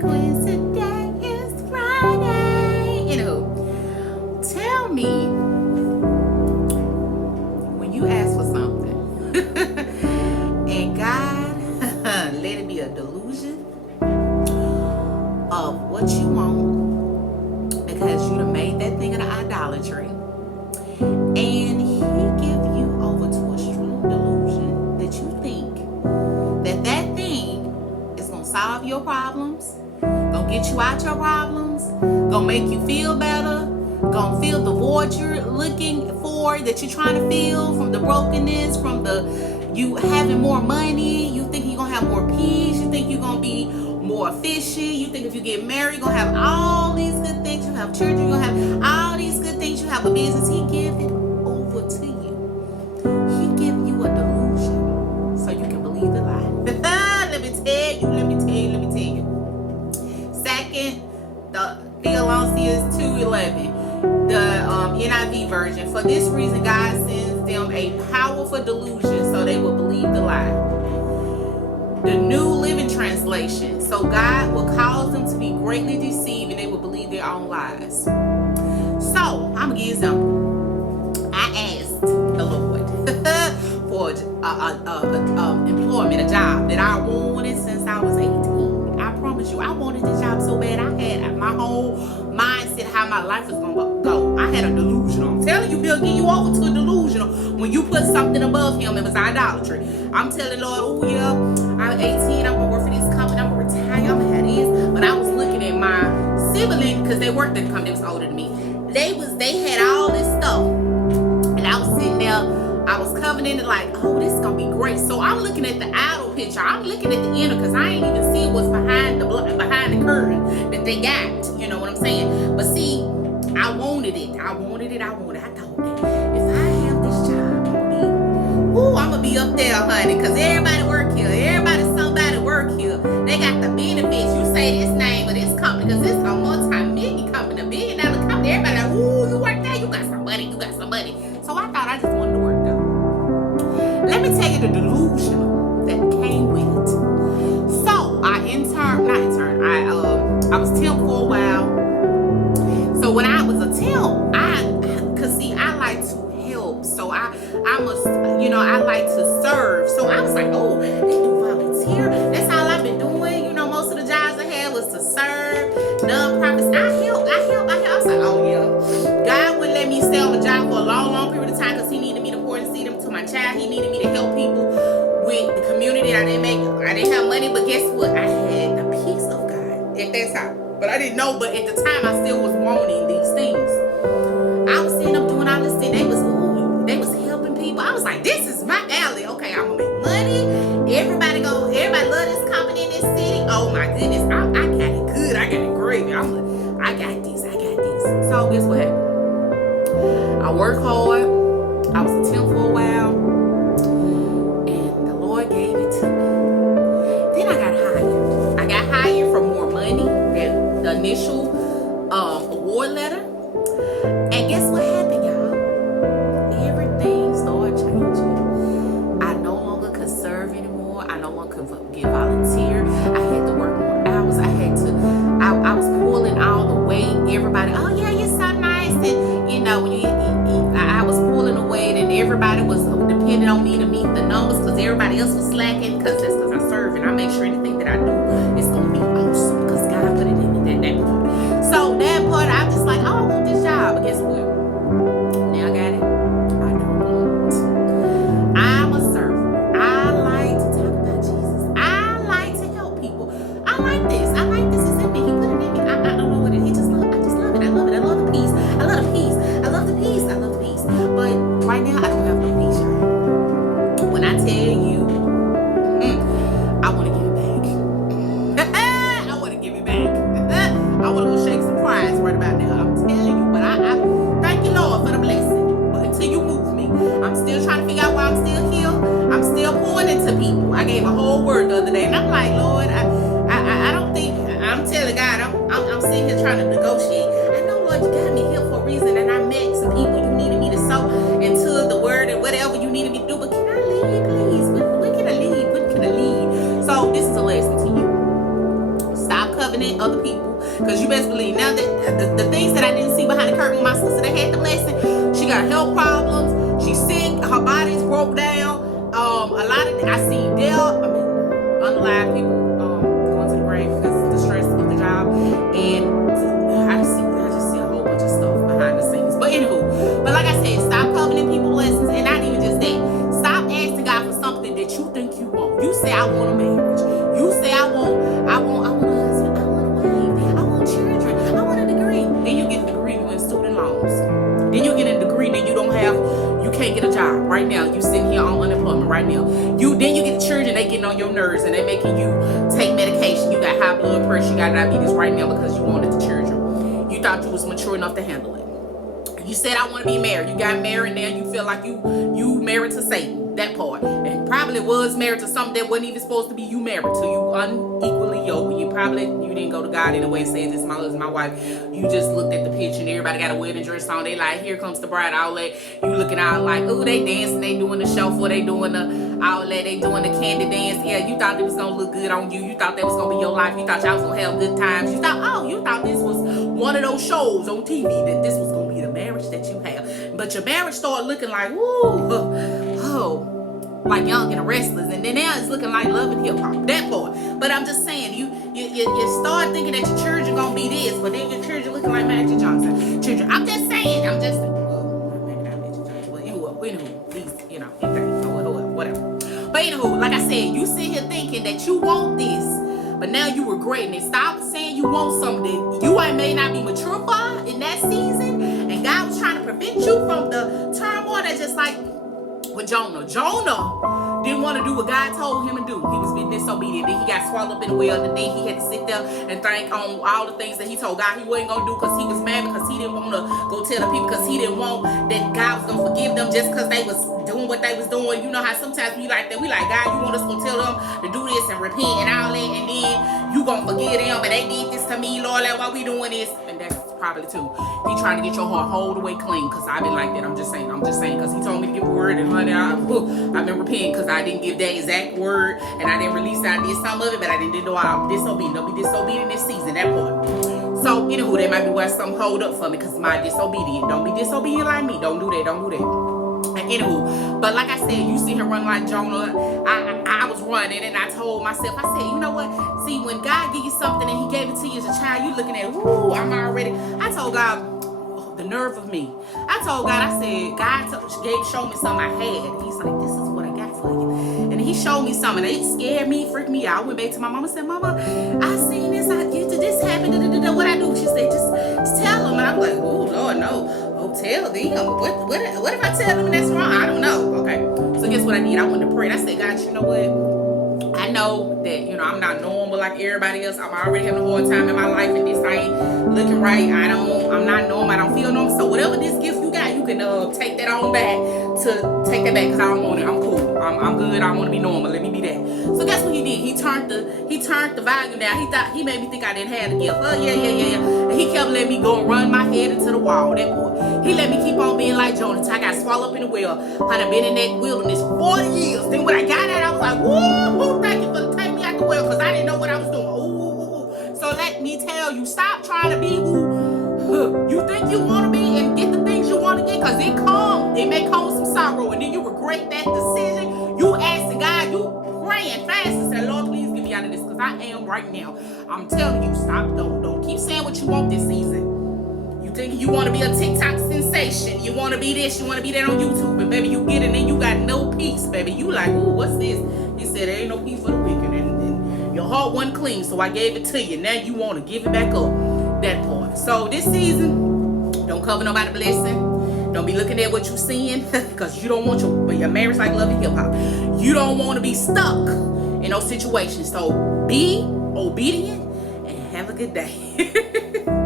queens, today is Friday. Anywho, tell me, when you ask for something and God let it be a delusion of what you want because you done made that thing an idolatry, and He give you over to a strong delusion that you think that thing is gonna solve your problems, gonna get you out your problems, gonna make you feel better, gonna fill the void you're looking for, that you're trying to fill, from the brokenness, from the you having more money. You think you're gonna have more peace, you think you're gonna be more efficient, you think if you get married you're gonna have all these good things, you have children, you're gonna have all these good things, you have a business. He give it over to you. He give you a delusion so you can believe the lie. Let me tell you. Second, the Thessalonians 2:11, the NIV version. For this reason, God sends them a powerful delusion so they will believe the lie. The New Living Translation. So God will cause them to be greatly deceived and they will believe their own lies. So I'm gonna give you an example. I asked the Lord for employment, a job that I wanted since I was 18. I promise you, I wanted this job so bad. I had my whole mindset how my life was gonna go. I had a delusion. I'm telling you, Bill, give you over to a delusional. When you put something above Him, it was idolatry. I'm telling Lord, oh yeah, I'm 18. I'm gonna work for this company. I'm gonna retire. I'm gonna have this. But I was looking at my sibling because they worked at the company. They was older than me. They had all this stuff, and I was sitting there. I was covenanted like, oh, this is gonna be great. So I'm looking at the outer picture. I'm looking at the inner because I ain't even seeing what's behind the curtain that they got. You know what I'm saying? But see, I wanted it. I thought that if I have this job, I'm gonna be up there, honey. Because everybody work here. Somebody work here. They got the benefits. You say this name of this company because it's a multi-million company, a $1 billion company. Everybody like, ooh, you work there. You got some money. So I thought I just wanted to work there. Let me tell you the delusion that came with it. So I was temp for a while. So when I was a temp, cause see, I like to help. So I like to serve. So I was like, oh, they do volunteer. That's all I've been doing. You know, most of the jobs I had was to serve, non-profits. I help. I was like, oh yeah. God wouldn't let me stay on the job for a long period of time because He needed me to pour and seed them to my child. He needed me to help people with the community. I didn't have money, but guess what? I had the peace of God at that time. But I didn't know, but at the time I still was wanting these things. I was seeing them doing all this thing. They was helping people. I was like, this is my alley. Okay, I'm gonna make money. Everybody love this company in this city. Oh my goodness, I got it good. I got it great. I got this. So guess what happened? I worked hard. I was a temp for a while. And the Lord gave it to me. Then I got hired for more money than the initial award letter. And guess what happened, y'all? Everything started changing. I no longer could serve anymore. I no longer could get volunteer. I had to work more hours. I was pulling all the weight. Everybody, oh yeah, you're so nice. And you know, I was pulling the weight, and everybody was depending on me to meet the numbers because everybody else was slacking. Because that's because I serve and I make sure anything that I do is gonna be awesome because God put it in me that part. So that part, I'm just like, oh, I want this job. But guess what? Now I got it. I don't want it. I'm a server. I like to talk about Jesus. I like to help people. I like this. It's in me. He put it in me. I don't know what it is. I just love it. I love it. I love the peace. But right now, I don't have no peace, y'all. When I tell you, I want to give it back. I want to give it back. I want to go shake some fries right about now. I'm telling you. But I thank you, Lord, for the blessing. But until you move me, I'm still trying to figure out why I'm still here. I'm still pouring into people. I gave a whole word the other day, and I'm like, Lord, I don't think, I'm telling God, I'm sitting here trying to negotiate. I know, Lord, you got me here for a reason, and I met some people you needed me to sow into the word and whatever you needed me to do. But can I lead, please? When can I lead? So this is a lesson to you. Stop covenant Because you best believe now that the things that I didn't see behind the curtain with my sister that had the blessing, she got health problems, she's sick, her body's broke down. A lot of I seen unalive people going to the grave because of the stress of the job, and I just see a whole bunch of stuff behind the scenes. But anywho, but like I said, stop coveting people blessings, and not even just that. Stop asking God for something that you think you want. You say I want a marriage. You say I want a husband. I want a wife. I want children. I want a degree. Then you get a degree with student loans. Then you get a degree. Then you can't get a job right now. You sitting here on unemployment right now. Then you get the children. They getting on your nerves and they making you take medication. You got high blood pressure. You got diabetes right now because you wanted the children. You thought you was mature enough to handle it. You said I want to be married. You got married now. You feel like you married to Satan. That part. And probably was married to something that wasn't even supposed to be you married to. You unequally yoked. You didn't go to God in a way and say, this is my husband, my wife. You just looked at the picture and everybody got a wedding dress on. They like, here comes the bride outlet. You looking out like, oh, they dancing, they doing the chauffeur, they doing the outlet, they doing the candy dance. Yeah, you thought it was gonna look good on you. You thought that was gonna be your life. You thought y'all was gonna have good times. You thought this was one of those shows on TV, that this was gonna be the marriage that you have. But your marriage started looking like, like Young and the Restless, and then now it's looking like Love and Hip Hop. That part. But I'm just saying, you start thinking that your children gonna be this, but then your children looking like Magic Johnson. Children, I'm just saying, well, maybe not Magic Johnson, but anywho, these, whatever. But anywho, like I said, you sit here thinking that you want this, but now you regretting it. Stop saying you want something you may not be mature for in that season, and God was trying to prevent you from the turmoil that's just like with Jonah. Jonah didn't want to do what God told him to do. He was being disobedient. Then he got swallowed up in the whale, and then he had to sit there and think on all the things that he told God he wasn't going to do because he was mad, because he didn't want to go tell the people, because he didn't want that God was going to forgive them just because they was doing what they was doing. You know how sometimes we like that. We like, God, you want us to tell them to do this and repent and all that, and then you going to forgive them, and they did this to me, Lord, like, why we doing this? And that's probably too. He trying to get your heart whole the way clean, because I've been like that. I'm just saying, because he told me to give a word, and honey, I've been repenting because I didn't give that exact word, and I didn't release it. I did some of it, but I didn't do all. I'm disobedient. Don't be disobedient this season, that part. So, anywho, that might be why some hold up for me, because my disobedient. Don't be disobedient like me. Don't do that. And anywho, but like I said, you see him run like Jonah. I was running, and I told myself, I said, you know what? See, when God give you something and he gave it to you as a child, you looking at, ooh, I'm already. I told God, the nerve of me. I told God, I said, God showed me something I had. He's like, this is what I got for you. And he showed me something. It scared me, freaked me out. I went back to my mama and said, Mama, I seen this. This happened. What I do? She said, just tell him. And I'm like, oh, Lord, no. Oh, tell them. What if I tell them that's wrong? I don't know. Okay. So guess what I did? I went to pray. And I said, God, you know what? I know that, I'm not normal like everybody else. I'm already having a hard time in my life, and this ain't looking right. I'm not normal. I don't feel normal. So whatever this gift you got, you can take that on back because I don't want it. I'm cool. I'm good. I want to be normal. Let me be that. So guess what he did? He turned the volume down. He made me think I didn't have the gift. Oh yeah. And he kept letting me go and run my head into the wall. That boy. He let me keep on being like Jonah until I got swallowed up in the wheel. I'd been in that wilderness 40 years. Then when I got out, I was like, woo, thank you for taking me out the well, because I didn't know what I was doing. Ooh. So let me tell you, stop trying to be who you think you want to be and get the things you want to get, because it may come with some sorrow, and then you regret that decision. You asking God, you praying fast and say, Lord, please get me out of this, because I am right now. I'm telling you, stop. Don't keep saying what you want this season. You think you want to be a TikTok sensation. You want to be this, you want to be that on YouTube. And baby, you get it and then you got no peace, baby. You like, ooh, what's this? He said, there ain't no peace for the wicked. And your heart wasn't clean, so I gave it to you. Now you want to give it back up. That part. So this season, don't cover nobody blessing. Don't be looking at what you're seeing, because you don't want your marriage like Love and Hip Hop. You don't want to be stuck in those situations. So be obedient and have a good day.